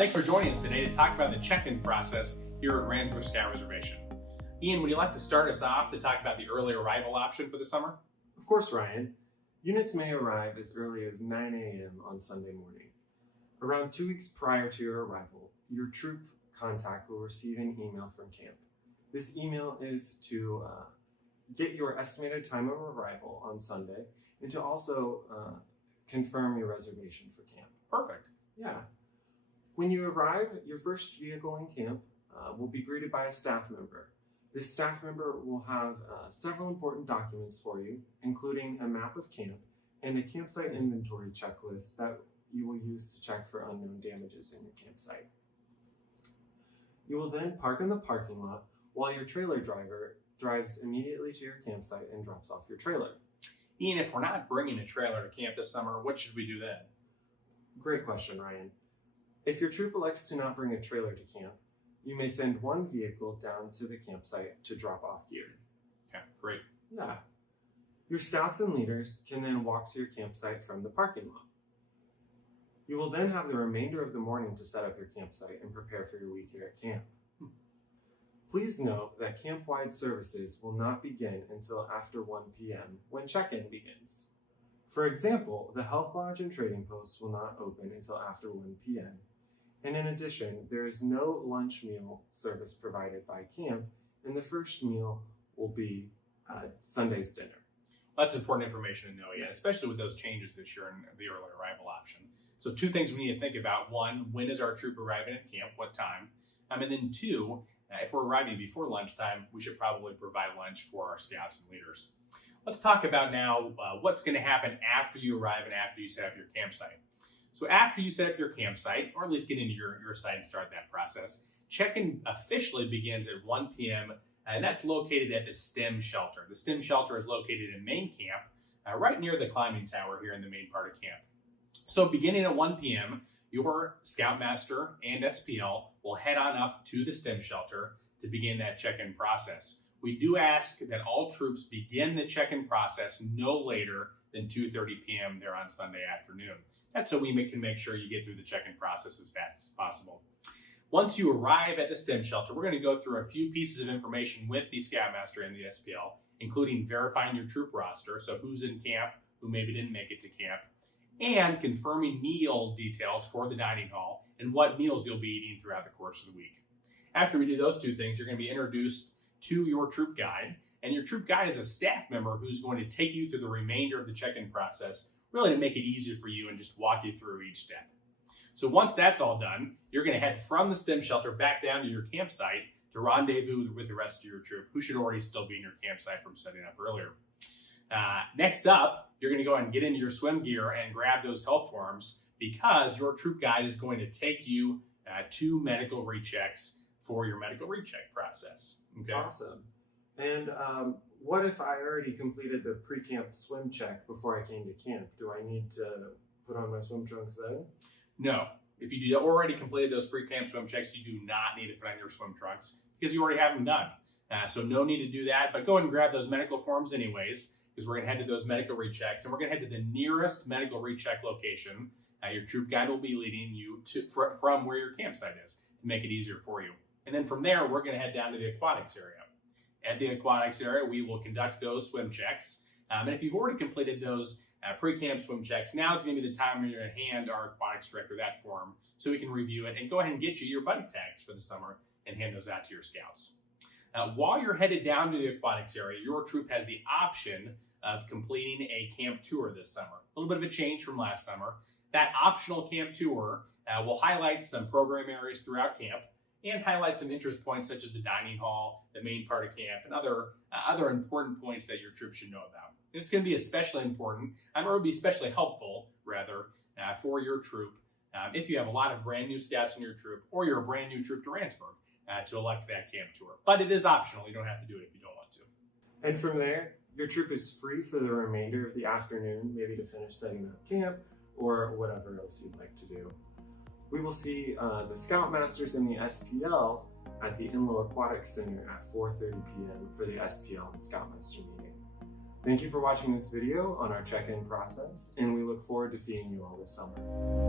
Thanks for joining us today to talk about the check-in process here at Ransburg Scout Reservation. Ian, would you like to start us off to talk about the early arrival option for the summer? Of course, Ryan. Units may arrive as early as 9 a.m. on Sunday morning. Around 2 weeks prior to your arrival, your troop contact will receive an email from camp. This email is to get your estimated time of arrival on Sunday and to also confirm your reservation for camp. Perfect. Yeah. When you arrive, your first vehicle in camp will be greeted by a staff member. This staff member will have several important documents for you, including a map of camp and a campsite inventory checklist that you will use to check for unknown damages in your campsite. You will then park in the parking lot while your trailer driver drives immediately to your campsite and drops off your trailer. Ian, if we're not bringing a trailer to camp this summer, what should we do then? Great question, Ryan. If your troop elects to not bring a trailer to camp, you may send one vehicle down to the campsite to drop off gear. Okay, great. Yeah. Your scouts and leaders can then walk to your campsite from the parking lot. You will then have the remainder of the morning to set up your campsite and prepare for your week here at camp. Please note that camp-wide services will not begin until after 1 p.m. when check-in begins. For example, the health lodge and trading posts will not open until after 1 p.m. And in addition, there is no lunch meal service provided by camp, and the first meal will be Sunday's dinner. That's important information to know, yeah, Yes. especially with those changes this year in the early arrival option. So 2 things we need to think about. 1, when is our troop arriving at camp? What time? And then 2, if we're arriving before lunchtime, we should probably provide lunch for our scouts and leaders. Let's talk about now what's going to happen after you arrive and after you set up your campsite. So after you set up your campsite, or at least get into your site and start that process, check-in officially begins at 1 p.m. and that's located at the STEM shelter. The STEM shelter is located in main camp, right near the climbing tower here in the main part of camp. So beginning at 1 p.m., your Scoutmaster and SPL will head on up to the STEM shelter to begin that check-in process. We do ask that all troops begin the check-in process no later than 2:30 p.m. there on Sunday afternoon. That's so we can make sure you get through the check-in process as fast as possible. Once you arrive at the STEM shelter, we're going to go through a few pieces of information with the Scoutmaster and the SPL, including verifying your troop roster, so who's in camp, who maybe didn't make it to camp, and confirming meal details for the dining hall and what meals you'll be eating throughout the course of the week. After we do those 2 things, you're going to be introduced to your troop guide, and your troop guide is a staff member who's going to take you through the remainder of the check-in process, really to make it easier for you and just walk you through each step. So once that's all done, you're going to head from the STEM shelter back down to your campsite to rendezvous with the rest of your troop, who should already still be in your campsite from setting up earlier. Next up, you're going to go ahead and get into your swim gear and grab those health forms because your troop guide is going to take you to medical rechecks for your medical recheck process. Okay. Awesome. And what if I already completed the pre-camp swim check before I came to camp? Do I need to put on my swim trunks then? No. If you already completed those pre-camp swim checks, you do not need to put on your swim trunks because you already have them done. So no need to do that, but go ahead and grab those medical forms anyways, because we're going to head to those medical rechecks, and we're going to head to the nearest medical recheck location. Your troop guide will be leading you from where your campsite is to make it easier for you. And then from there, we're going to head down to the aquatics area. At the aquatics area, we will conduct those swim checks. And if you've already completed those pre-camp swim checks, now is going to be the time where you're going to hand our aquatics director that form so we can review it and go ahead and get you your buddy tags for the summer and hand those out to your scouts. While you're headed down to the aquatics area, your troop has the option of completing a camp tour this summer. A little bit of a change from last summer. That optional camp tour will highlight some program areas throughout camp and highlight some interest points such as the dining hall, the main part of camp, and other important points that your troop should know about. And it's going to be especially important, or it will be especially helpful, rather, for your troop if you have a lot of brand new scouts in your troop or you're a brand new troop to Ransburg to elect that camp tour. But it is optional. You don't have to do it if you don't want to. And from there, your troop is free for the remainder of the afternoon, maybe to finish setting up camp or whatever else you'd like to do. We will see the Scoutmasters and the SPLs at the Inlow Aquatics Center at 4:30 p.m. for the SPL and Scoutmaster meeting. Thank you for watching this video on our check-in process, and we look forward to seeing you all this summer.